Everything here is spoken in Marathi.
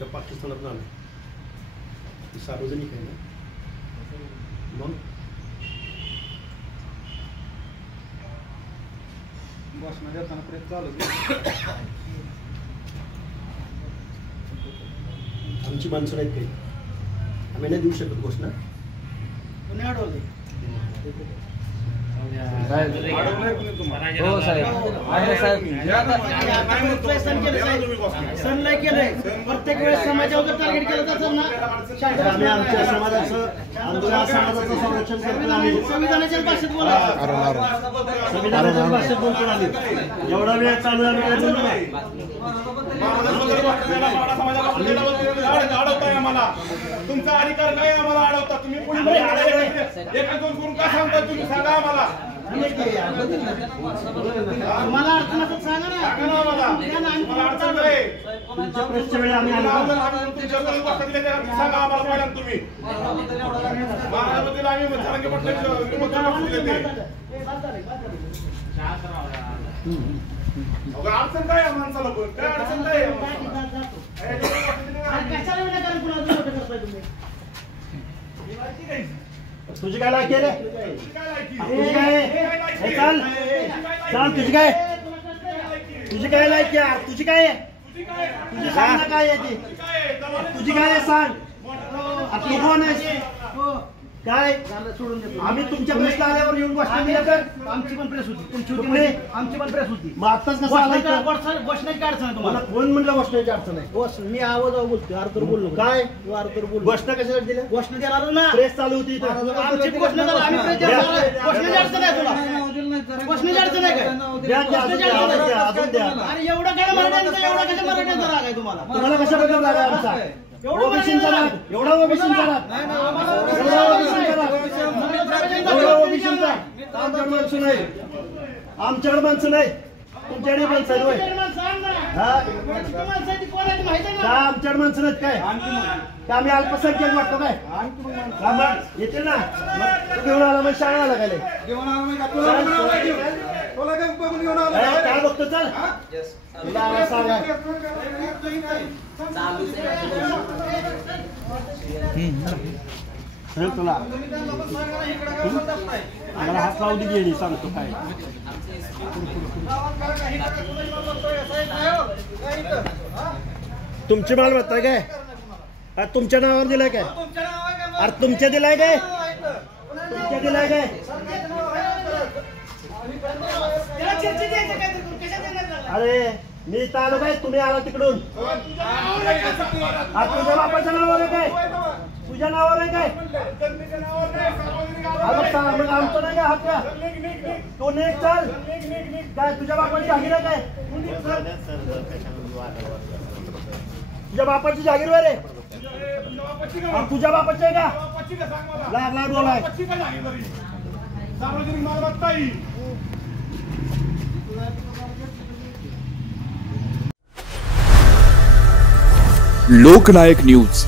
का पाकिस्तानात आलं सार्वजनिक आहे ना मग घोषणा देताना प्रयत्न चालू आमची माणसं नाहीत काही आम्ही नाही देऊ शकत घोषणा कोणी अडवले हो साहेब सण नाही केलंय प्रत्येक वेळेस समाजावर टार्गेट केलं जातं ना आम्ही आमच्या समाजाचं आमच्या समाजाचं संरक्षण करतो आम्ही संविधानाच्या भाषेत बोला संविधानाच्या भाषेत बोलतो आम्ही एवढा वेळ चालू आम्ही काय बोललो नाही आम्हाला तुमचा अधिकार नाही आम्हाला अडवता तुम्ही पुढे एका दोन करून का सांगता तुम्ही सांगा आम्हाला मला अडचण सांगा ना अडचण नाही तुमच्या प्रश्न वेळी आम्ही सांगा आम्हाला पहिल्यांदा तुम्ही महाराष्ट्रातील आम्ही सारंगी अडचण काय आहे माणसाला पण काय अडचण काय तुझी काय लायकी रे तुझी काय चाल चाल तुझी काय लायकी यार तुझी काय तुझी सांग काय आहे ती तुझी काय आहे सांग तू कोण आहे काय आम्ही तुमच्या प्रेसला आल्यावर येऊन घोषणा दिल्या तर आमची पण प्रेस होती तुमची होती आमची पण प्रेस होती मग आताच कसं घोषणाची अडचण आहे तुम्हाला कोण म्हणलं घोषणाची अडचण आहे मी आवाज बोलतोय अर्धर बोललो काय अर्धर बोल घोषणा कशाला दिल्या घोषणा देणार ना प्रेस चालू होती इथं आमची घोषणा झाली आम्ही प्रेस देणार घोषणाची अडचण आहे तुला घोषणाची अडचण आहे काय अजून द्या अरे एवढं काय मराठ्यांचा एवढा कशा मराठ्यांचा राग आहे तुम्हाला तुम्हाला कशाबद्दल राग आहे आमचा ओबीसींचा राग एवढा ओबीसींचा राग आमच्याकडे माणसं नाही तुमच्याकडे माणसं आहेत आमच्याकडे माणसं नाहीत काय आम्ही अल्पसंख्याक वाटतो काय येते ना घेऊन आला मग शाळा आला काय काय बघतो चल सांगा तुला आम्हाला हात लावली गेली सांगतो काय तुमची मालमत्ता आहे काय तुमच्या नावावर दिलाय काय अरे तुमच्या दिलाय काय तुमच्या दिलाय काय अरे मी इथं आलो काय तुम्ही आला तिकडून तुझ्या बापाच्या नावावर आहे काय तुझ्या नावावर आहे काय मग आमचं नाही काय हक्क तो नेक चाल काय तुझ्या बापाची जागीर आहे काय तुझ्या बापाची जागीर वर आहे तुझ्या बापाची आहे का लागला बोलाय सार्वजनिक मालमत्ता लोकनायक न्यूज